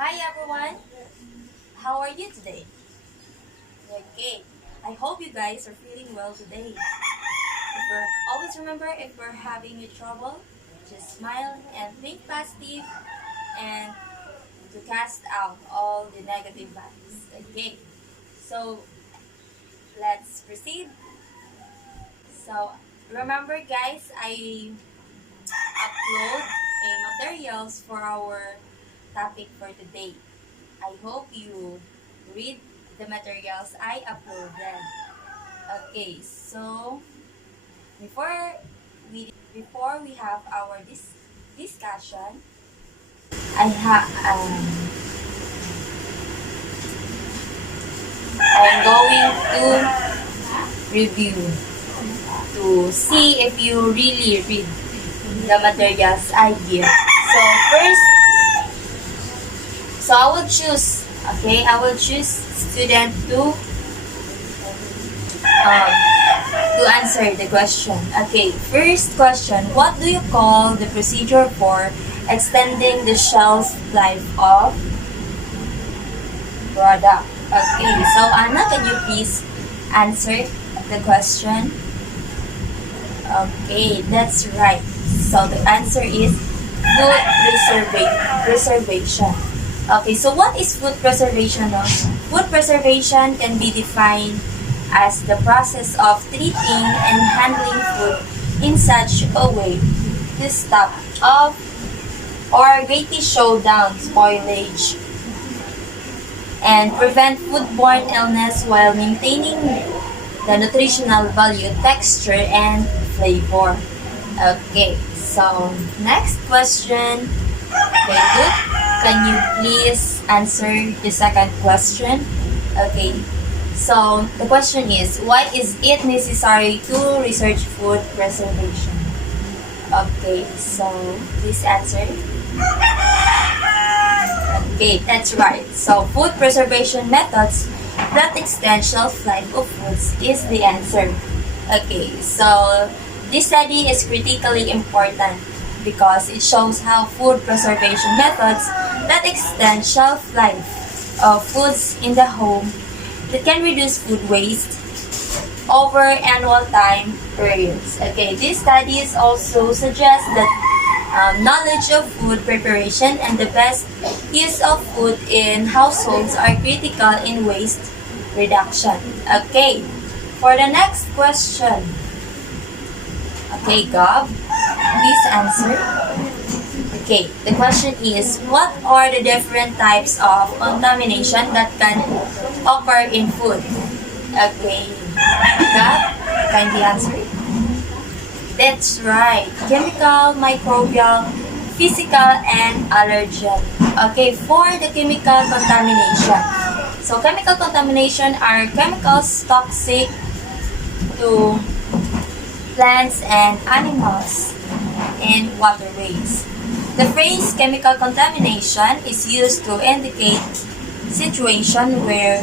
Hi everyone, how are you today? Okay, I hope you guys are feeling well today. Always remember, if we're having a trouble, just smile and think positive and to cast out all the negative vibes. Okay, so let's proceed. So remember guys, I upload a materials for our topic for today. I hope you read the materials I uploaded. Okay, so before we have our discussion, I have I'm going to review to see if you really read the materials I give. So first, I will choose student to answer the question. Okay, first question, what do you call the procedure for extending the shelf life of product? Okay, so Anna, can you please answer the question? Okay, that's right. So the answer is food preservation. Okay, so what is food preservation? No? Food preservation can be defined as the process of treating and handling food in such a way to stop off or greatly slow down spoilage and prevent foodborne illness while maintaining the nutritional value, texture, and flavor. Okay, so next question. Okay, Luke, can you please answer the second question? Okay, so the question is, why is it necessary to research food preservation? Okay, so please answer. Okay, that's right. So food preservation methods that extend shelf life of foods is the answer. Okay, so this study is critically important because it shows how food preservation methods that extend shelf life of foods in the home that can reduce food waste over annual time periods. Okay, these studies also suggest that knowledge of food preparation and the best use of food in households are critical in waste reduction. Okay, for the next question. Okay, Gob, please answer. Okay, the question is, what are the different types of contamination that can occur in food? Okay, Gob, kindly answer. That's right. Chemical, microbial, physical, and allergen. Okay, for the chemical contamination. So, chemical contamination are chemicals toxic to plants and animals and waterways. The phrase chemical contamination is used to indicate situation where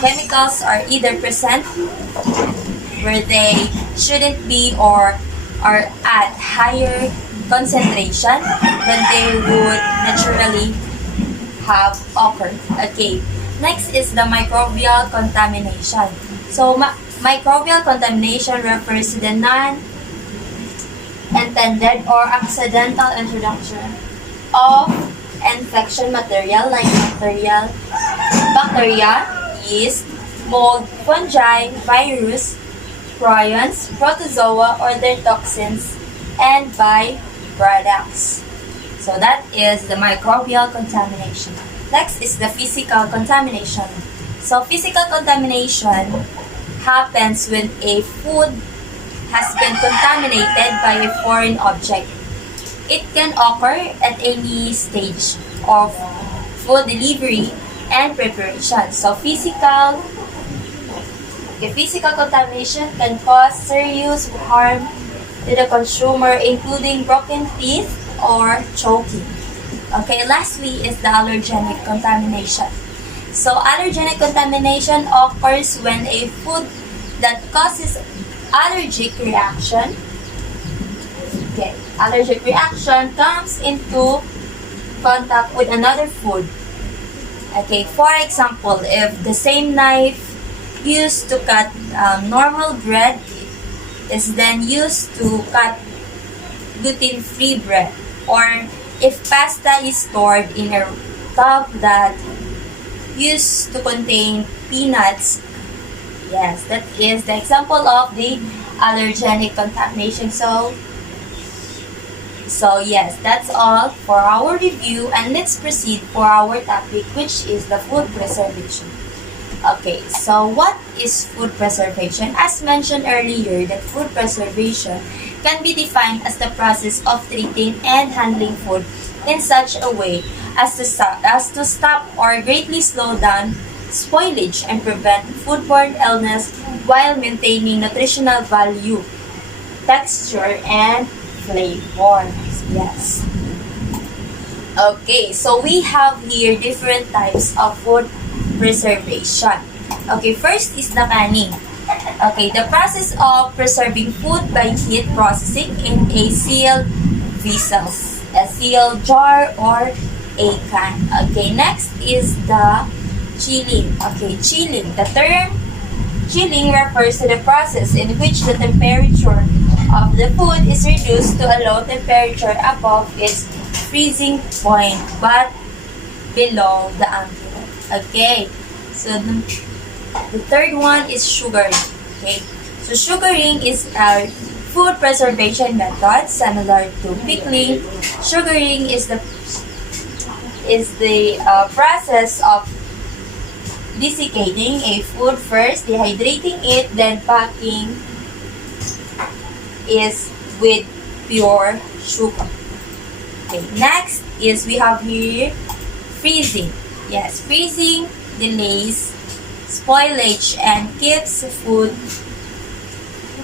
chemicals are either present where they shouldn't be or are at higher concentration than they would naturally have occurred. Okay, next is the microbial contamination. So microbial contamination refers to the non-intended or accidental introduction of infection material like bacteria, yeast, mold, fungi, virus, prions, protozoa, or their toxins, and byproducts. So that is the microbial contamination. Next is the physical contamination. So physical contamination happens when a food has been contaminated by a foreign object. It can occur at any stage of food delivery and preparation. So physical contamination can cause serious harm to the consumer, including broken teeth or choking. Okay, lastly is the allergenic contamination. So allergenic contamination occurs when a food that causes allergic reaction, allergic reaction comes into contact with another food. Okay, for example, if the same knife used to cut normal bread is then used to cut gluten-free bread, or if pasta is stored in a tub that used to contain peanuts, yes, that is the example of the allergenic contamination. So yes, that's all for our review, and let's proceed for our topic, which is the food preservation. Okay, so what is food preservation? As mentioned earlier, that food preservation can be defined as the process of treating and handling food in such a way as to stop or greatly slow down spoilage and prevent foodborne illness while maintaining nutritional value, texture, and flavor. Yes. Okay, so we have here different types of food preservation. Okay, first is the canning. Okay, the process of preserving food by heat processing in a sealed vessels, a sealed jar, or a can. Okay, next is the chilling. Okay, chilling. The term chilling refers to the process in which the temperature of the food is reduced to a low temperature above its freezing point but below the ambient. Okay, so the third one is sugaring. Okay, so sugaring is a food preservation method similar to pickling. Sugaring is the process of desiccating a food, first dehydrating it, then packing is with pure sugar. Okay, next is we have here freezing. Yes, freezing delays spoilage and keeps food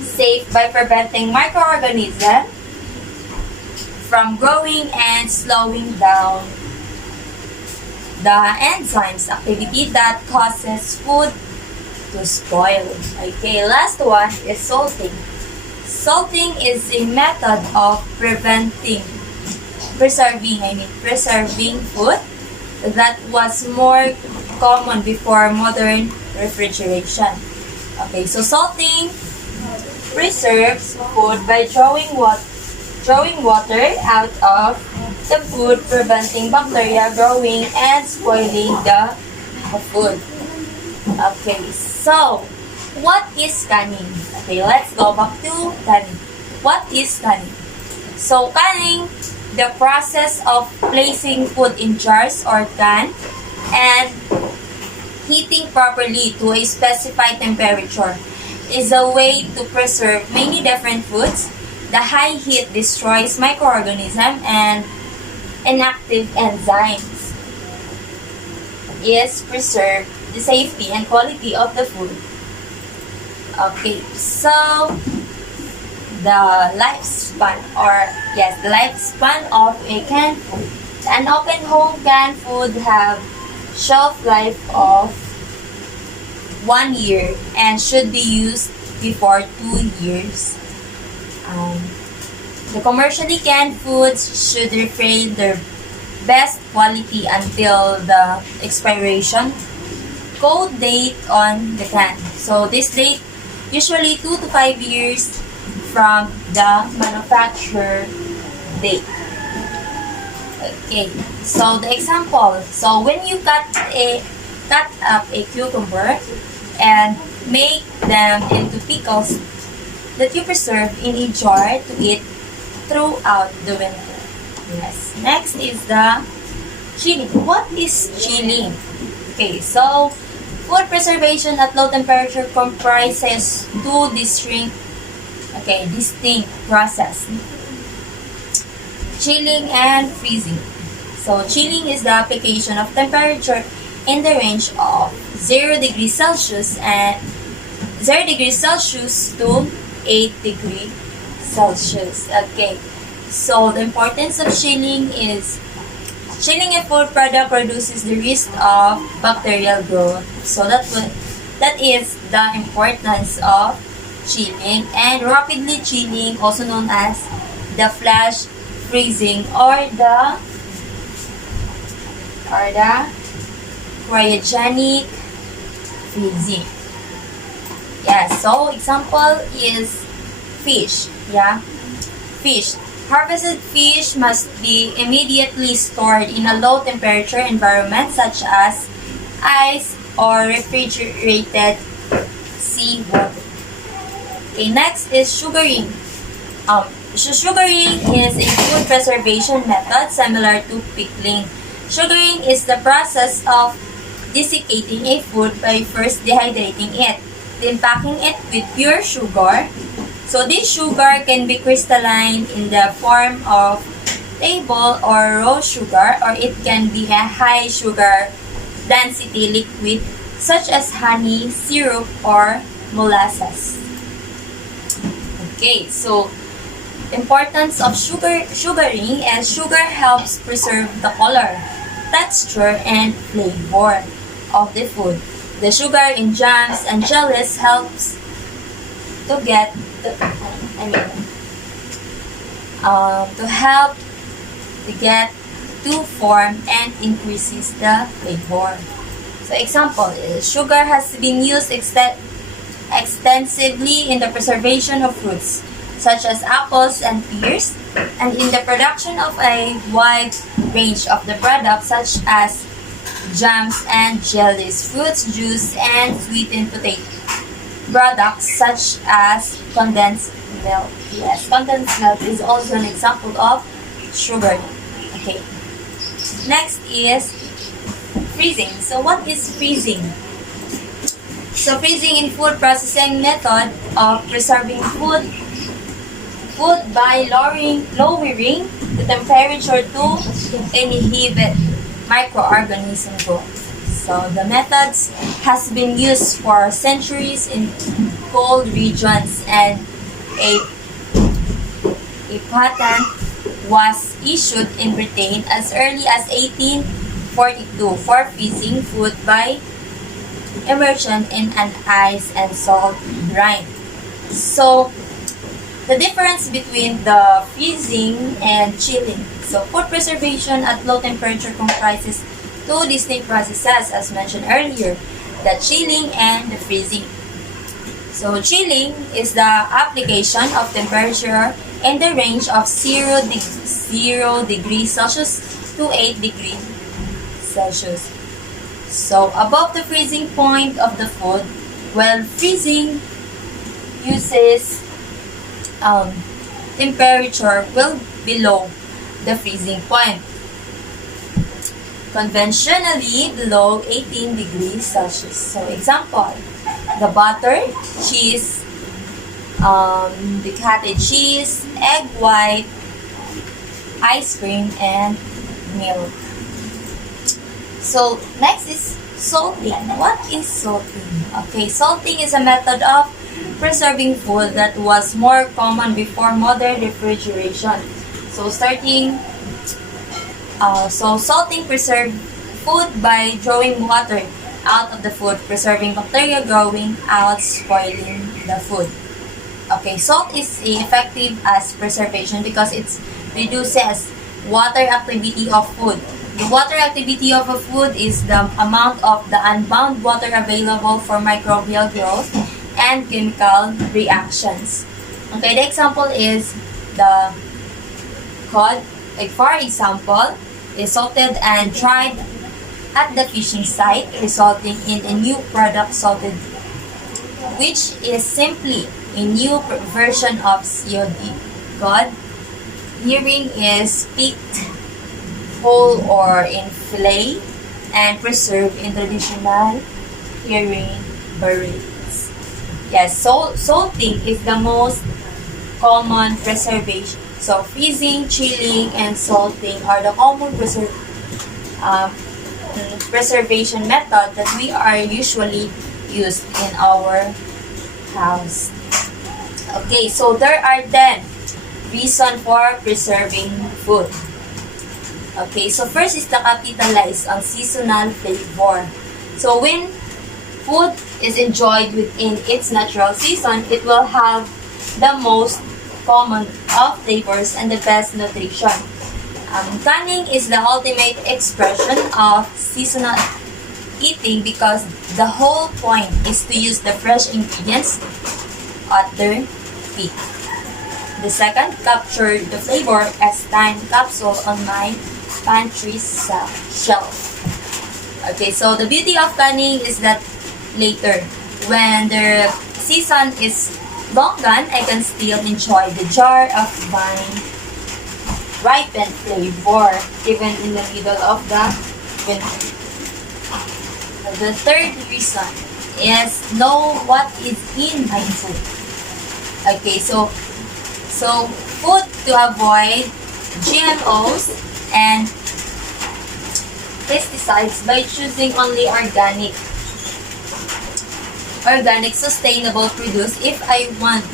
safe by preventing microorganisms from growing and slowing down the enzymes activity that causes food to spoil. Okay, last one is salting. Salting is a method of preserving food that was more common before modern refrigeration. Okay, so salting preserves food by drawing water out of the food, preventing bacteria growing and spoiling the food. Okay, so what is canning? Okay, let's go back to canning. What is canning? So canning, the process of placing food in jars or can and heating properly to a specified temperature, is a way to preserve many different foods. The high heat destroys microorganisms and inactive enzymes. Is preserve the safety and quality of the food. Okay, so the lifespan of a canned food. An open home canned food have shelf life of 1 year and should be used before 2 years. The commercially canned foods should retain their best quality until the expiration code date on the can. So this date usually 2 to 5 years from the manufacturer date. Okay, so the example. So when you cut up a cucumber and make them into pickles that you preserve in a jar to eat throughout the winter. Yes. Next is the chilling. What is chilling? Okay, so food preservation at low temperature comprises two distinct processes. Chilling and freezing. So chilling is the application of temperature in the range of 0 degrees Celsius to 8 degrees Celsius. Okay. So the importance of chilling is chilling a food product reduces the risk of bacterial growth. So that is the importance of chilling. And rapidly chilling, also known as the flash freezing or the are the cryogenic freezing. Yeah, so example is fish. Yeah, fish. Harvested fish must be immediately stored in a low temperature environment such as ice or refrigerated seawater. Okay, next is sugaring. Sugaring is a food preservation method similar to pickling. Sugaring is the process of desiccating a food by first dehydrating it, then packing it with pure sugar. So this sugar can be crystalline in the form of table or raw sugar, or it can be a high sugar density liquid such as honey, syrup, or molasses. Okay, so importance of sugaring is sugar helps preserve the color, texture, and flavor of the food. The sugar in jams and jellies helps to get to help to get to form and increases the flavor. So example is sugar has been used extensively in the preservation of fruits such as apples and pears, and in the production of a wide range of the products such as jams and jellies, fruits juice, and sweetened potato products such as condensed milk. Yes, condensed milk is also an example of sugar. Okay. Next is freezing. So what is freezing? So freezing in food processing method of preserving food by lowering the temperature to inhibit microorganism growth. So the methods has been used for centuries in cold regions, and a patent was issued in Britain as early as 1842 for freezing food by immersion in an ice and salt brine. So the difference between the freezing and chilling. So food preservation at low temperature comprises two distinct processes as mentioned earlier, the chilling and the freezing. So chilling is the application of temperature in the range of 0 degrees Celsius to 8 degrees Celsius. So above the freezing point of the food, while freezing uses temperature well below the freezing point, conventionally below 18 degrees Celsius. So example, the butter, cheese, the cottage cheese, egg white, ice cream, and milk. So next is salting. What is salting? Okay, salting is a method of preserving food that was more common before modern refrigeration. So salting preserved food by drawing water out of the food, preserving bacteria growing out, spoiling the food. Okay, salt is effective as preservation because it reduces water activity of food. The water activity of a food is the amount of the unbound water available for microbial growth and chemical reactions. Okay, the example is the cod. Like for example, is salted and dried at the fishing site, resulting in a new product, salted, which is simply a new version of COD. Cod. Herein is picked whole or in fillet and preserved in traditional herring barrels. Yes, salting is the most common preservation. So freezing, chilling, and salting are the common preservation method that we are usually used in our house. Okay, so there are 10 reasons for preserving food. Okay, so first is to capitalize on seasonal flavor. So when food is enjoyed within its natural season, it will have the most common of flavors and the best nutrition. Canning is the ultimate expression of seasonal eating because the whole point is to use the fresh ingredients at their peak. The second, capture the flavor as time capsule on my pantry shelf. Okay, so the beauty of canning is that later, when the season is long gone, I can still enjoy the jar of wine ripened flavor even in the middle of the winter. The third reason is know what is in my food. Okay, so food to avoid GMOs and pesticides by choosing only organic sustainable produce. If I want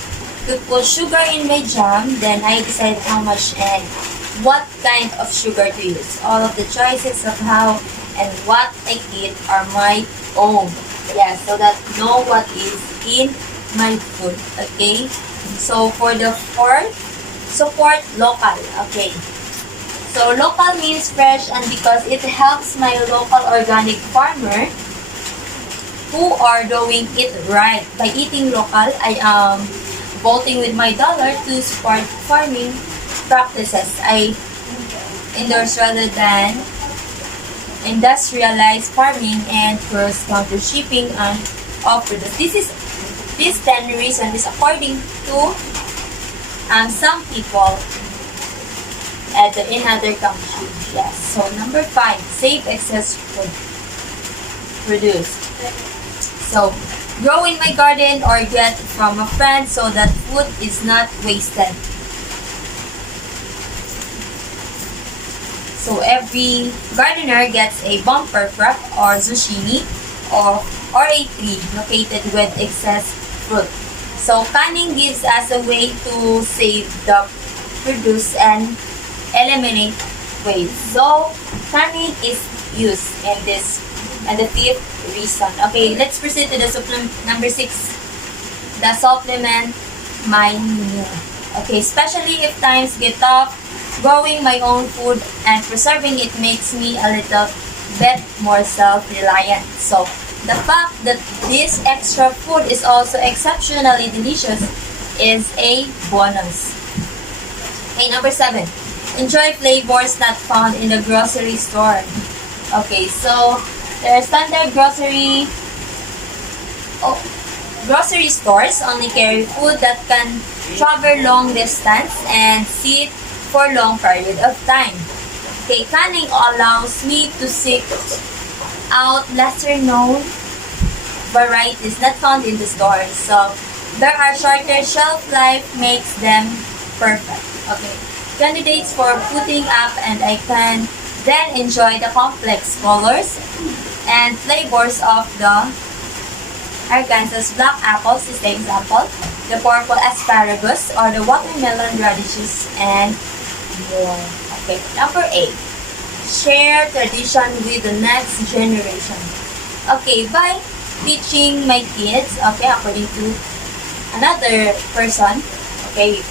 to put sugar in my jam, then I decide how much and what kind of sugar to use. All of the choices of how and what I eat are my own. Yeah, so that know what is in my food. Okay. So for the fourth, support local. Okay. So local means fresh, and because it helps my local organic farmer who are doing it right. By eating local, I am voting with my dollar to support farming practices I endorse rather than industrialized farming and cross-country shipping and of produce. This 10 reason is according to some people in other countries. Yes. So number 5, save excess food produced. So grow in my garden or get from a friend so that food is not wasted. So every gardener gets a bumper crop or zucchini or a tree located with excess fruit. So canning gives us a way to save the produce and eliminate waste. So canning is used in this and the fifth reason. Okay, let's proceed to the number 6. The supplement my meal. Okay, especially if times get tough, growing my own food and preserving it makes me a little bit more self-reliant. So the fact that this extra food is also exceptionally delicious is a bonus. Okay, number 7. Enjoy flavors not found in the grocery store. Okay, so there are standard grocery stores only carry food that can travel long distance and sit for long period of time. Okay, canning allows me to seek out lesser known varieties not found in the stores. So there are shorter shelf life makes them perfect. Okay, candidates for putting up, and I can then enjoy the complex colors and flavors of the Arkansas black apples is the example, the purple asparagus or the watermelon radishes and more. Okay, number 8. Share tradition with the next generation. Okay, by teaching my kids, okay, according to another person, okay,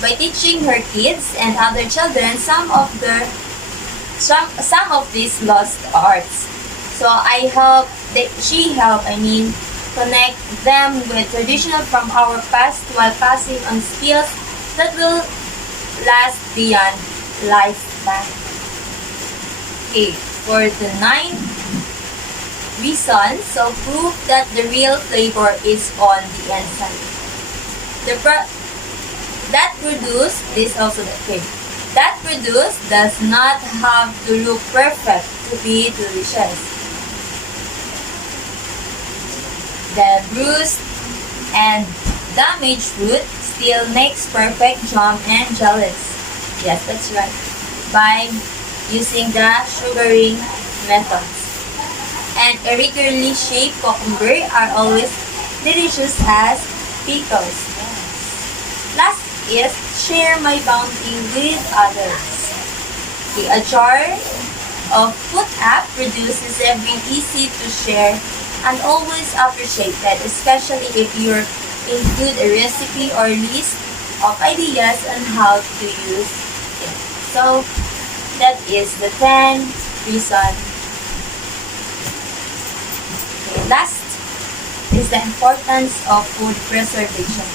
by teaching her kids and other children some of these lost arts. So she helped connect them with traditional from our past while passing on skills that will last beyond lifetime. Okay, for the 9th reason, so prove that the real flavor is on the inside. That produce does not have to look perfect to be delicious. The bruised and damaged fruit still makes perfect jam and jellies. Yes, that's right. By using the sugaring methods. And irregularly shaped cucumber are always delicious as pickles. Last is share my bounty with others. Okay, a jar of food app produces every easy to share and always appreciated, especially if you include a recipe or list of ideas on how to use it. So, That is the 10 reason. Okay, last is the importance of food preservation.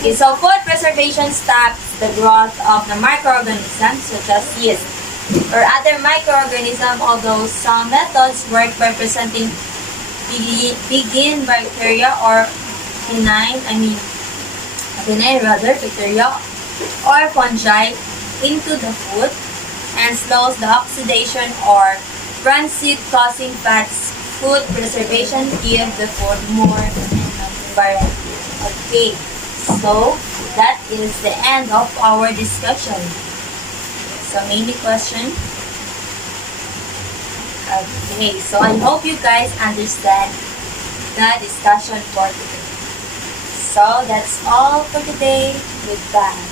Okay, so food preservation stops the growth of the microorganisms such as yeast or other microorganisms, although some methods work by presenting begin bacteria or bacteria or fungi into the food and slows the oxidation or rancid causing fats. Food preservation gives the food more variety. Okay, so that is the end of our discussion. So maybe question? Okay, so I hope you guys understand the discussion for today. So that's all for today. Goodbye.